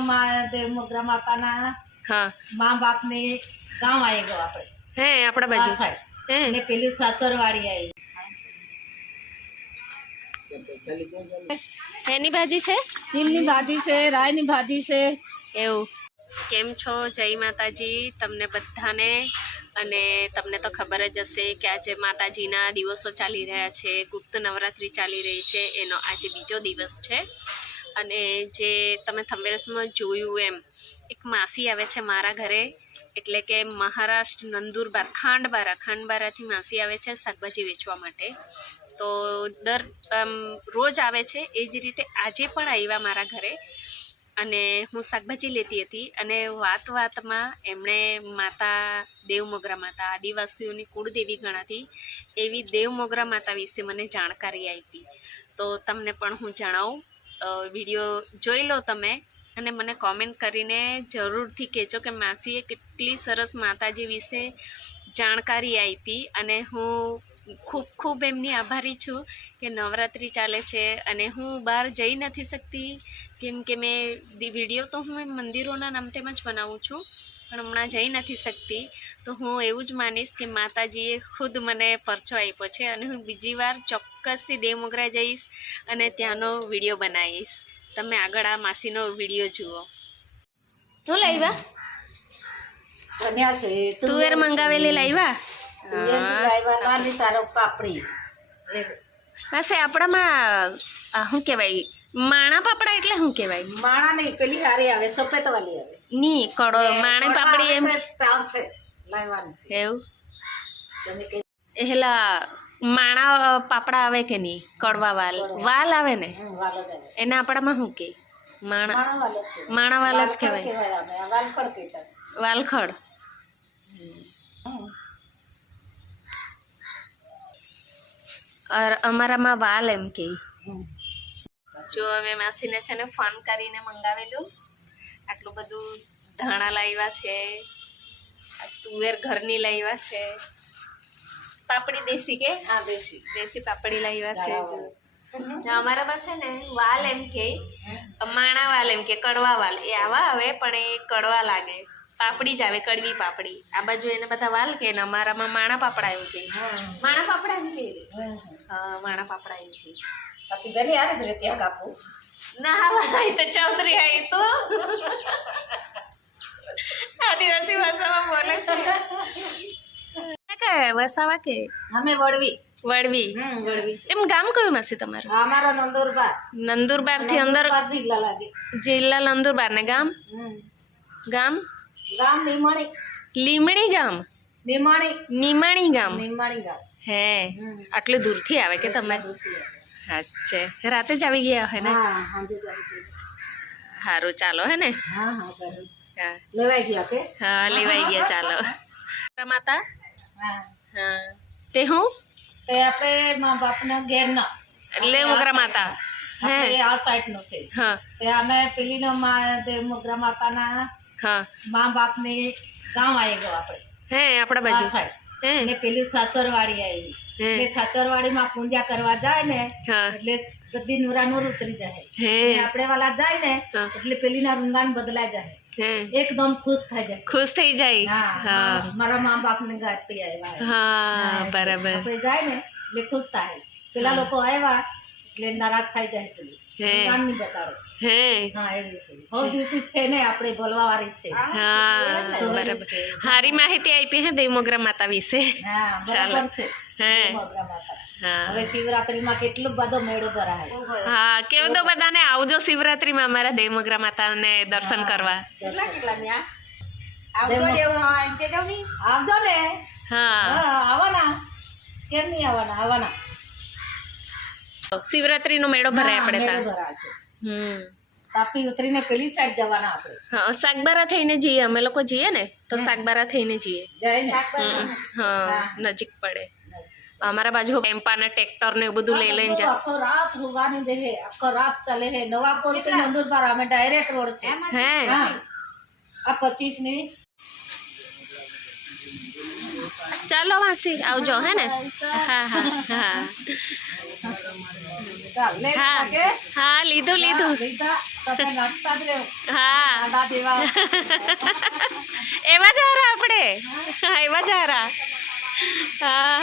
મોગરા માતાના હા. મા બાપને ગામ આવી ગયો આપણે. હે આપણા બાજુ. હે અને પેલી સાચરવાડી આવી. એની ભાજી છે? ચીલની ભાજી છે રાયની ભાજી છે. એવું. કેમ છો? જય માતાજી. તમને બધાને અને તમને તો ખબર જ હશે કે આજે માતાજીના દિવસો ચાલી રહ્યા છે. ગુપ્ત નવરાત્રિ ચાલી રહી છે. એનો આજે બીજો દિવસ છે. અને જે તમે થંબેલ્સમાં જોયું એમ, એક માસી આવે છે મારા ઘરે, એટલે કે મહારાષ્ટ્ર, નંદુરબાર, ખાંડબારા, ખાંડબારાથી માસી આવે છે શાકભાજી વેચવા માટે. તો દર રોજ આવે છે એ જ રીતે આજે પણ આવ્યા મારા ઘરે અને હું શાકભાજી લેતી હતી અને વાત વાતમાં એમણે માતા દેવમોગરા માતા, આદિવાસીઓની કુળદેવી ગણાતી એવી દેવમોગરા માતા વિશે મને જાણકારી આપી. તો તમને પણ હું જણાવું. વીડિયો જોઈ લો તમે અને મને કોમેન્ટ કરીને જરૂરથી કહેજો કે માસીએ કેટલી સરસ માતાજી વિશે જાણકારી આપી અને હું ખૂબ ખૂબ એમની આભારી છું કે નવરાત્રિ ચાલે છે અને હું બહાર જઈ નથી શકતી. કેમ કે મેં વીડિયો તો હું મંદિરોના નામ જ બનાવું છું પણ હમણાં જઈ નથી શકતી. તો હું એવું જ માનીશ કે માતાજીએ ખુદ મને પરચો આપ્યો છે અને હું બીજી વાર ચોક્કસથી દેવમોગરા જઈશ અને ત્યાંનો વીડિયો બનાવીશ. તમે આગળ આ માસીનો વીડિયો જુઓ. શું લાવ્યા તુવેર મંગાવેલી લાવ્યા પાપડી. પાસે આપણામાં શું કહેવાય? માણા પાપડા એટલે શું કહેવાય? માણા નહીં પેલી હારી આવે સફેદ આવે. ની કડો માણે પાપડી એમ. છે, લાવવાની એવું? કઈ માણા પાપડા આવે કે નહીં? કડવા વાલ. વાલ આવે ને? વાલો એને આપણામાં શું કે? માણા માણા વાલ જ કહેવાય. વાલ વાલખડ વાલખડ કહેતા છે વાલખડ અર અમારામાં વાલ એમ કે. જો અમે માસીને છે ને ફોન કરીને મંગાવેલું. આટલું બધું ધાણા લાવ્યા છે. તુવેર ઘરની લાવ્યા છે. પાપડી દેશી કે? હા દેશી. દેશી પાપડી લાવ્યા છે જો. અમારામાં છે ને વાલ એમ કે માણા વાલ એમ કે કડવા વાલ. એ આવા આવે પણ એ કડવા લાગે. પાપડી જ આવે કડવી પાપડી. આ બાજુ એને બધા વાલ કે ને અમારામાં માણા પાપડા એમ કે. માણા પાપડા એમ કે. હા માણા પાપડા એમ કે. બાકી બેની આવે જ ત્યાં કાપું ના હા તો ચૌધરી આવી તો. આદિવાસી ભાષામાં બોલે છે. કે વસાવા કે? અમે વડવી. વડવી. વડવી એમ ગામ કયું માસી તમારું? અમારો નંદુરબાર. નંદુરબારથી અંદર જિલ્લા લાગે. જિલ્લા નંદુરબાર ને ગામ? ગામ? ગામ નિમાણી. લીમડી ગામ? નિમાણી. નિમાણી ગામ. નિમાણી ગામ. હે. આટલી દૂરથી આવે કે તમે? અચ્છા રાતે જ આવી ગયા હે ને. સારું ચાલો હે ને? હા હા જરૂર હા. લેવાઈ ગયા કે? હા લેવાઈ ગયા ચાલો. માતા? હા. હા. તે હું? તે આપણે મા બાપના ઘેરના. એટલે મોગરા માતા. હે. આપણે આ સાઈડ નો છે. હા. તે આને પેલીનો મા દેવ મોગરા માતાના હા. મા બાપને ગામ આવી ગયો આપણે. હે આપણા બાજુ. હે અને પેલી સાચરવાડી આવી એટલે સાચરવાડીમાં પૂજા કરવા જાય ને એટલે બધી નુરા નૂર ઉતરી જાય. હે. આપણે વાલા જાય ને. એટલે પેલીના રૂંગાણ બદલાઈ જાય. એકદમ ખુશ થઈ જાય. ખુશ થઈ જાય. હા મારા મા બાપને ગાતી આવ્યા હા બરાબર. આપણે જાય ને એટલે ખુશ થાય. પેલા લોકો આવ્યા એટલે નારાજ થઈ જાય પેલી. હે. રૂંગાણ નહીં બતાડે. હે. હા એવી છે. બહુ જીતી છે ને આપણે બોલવા વાળી જ છે. હા તો બરાબર. છે. સારી માહિતી આપી હે દેવમોગરા માતા વિશે. હા બરાબર છે. હે. માતા. હા. હવે શિવરાત્રીમાં કેટલો બધો મેળો ભરાય. હા કેવું તો બધાને આવજો શિવરાત્રીમાં અમારા દેવમોગરા માતાને દર્શન કરવા. આવજો ને. હા. હા આવવાના. કેમ નહીં આવવાના? આવવાના. શિવરાત્રીનો મેળો ભરાય આપણે ત્યાં. હમ. તાપી ઉતરીને પેલી સાઈડ જવાના આપણે હા શાકબારા થઈને જઈએ. અમે લોકો જઈએ ને તો શાકબારા થઈને જઈએ. હા નજીક પડે. અમારા બાજુ ટેમ્પા ને ટ્રેક્ટર ને એવું બધું લઈ લઈને જાય આખો રાત હોવાની દે હે આખો રાત ચાલે હે નવાપુરથી નંદુરબાર અમે ડાયરેક્ટ રોડ છે. હે. હા. આ પચીસની ચાલો માસી આવજો હે ને? હા હા હા. હા હા લીધું લીધું. હા. એવા જ હારા આપણે. એવા જ હારા. હા.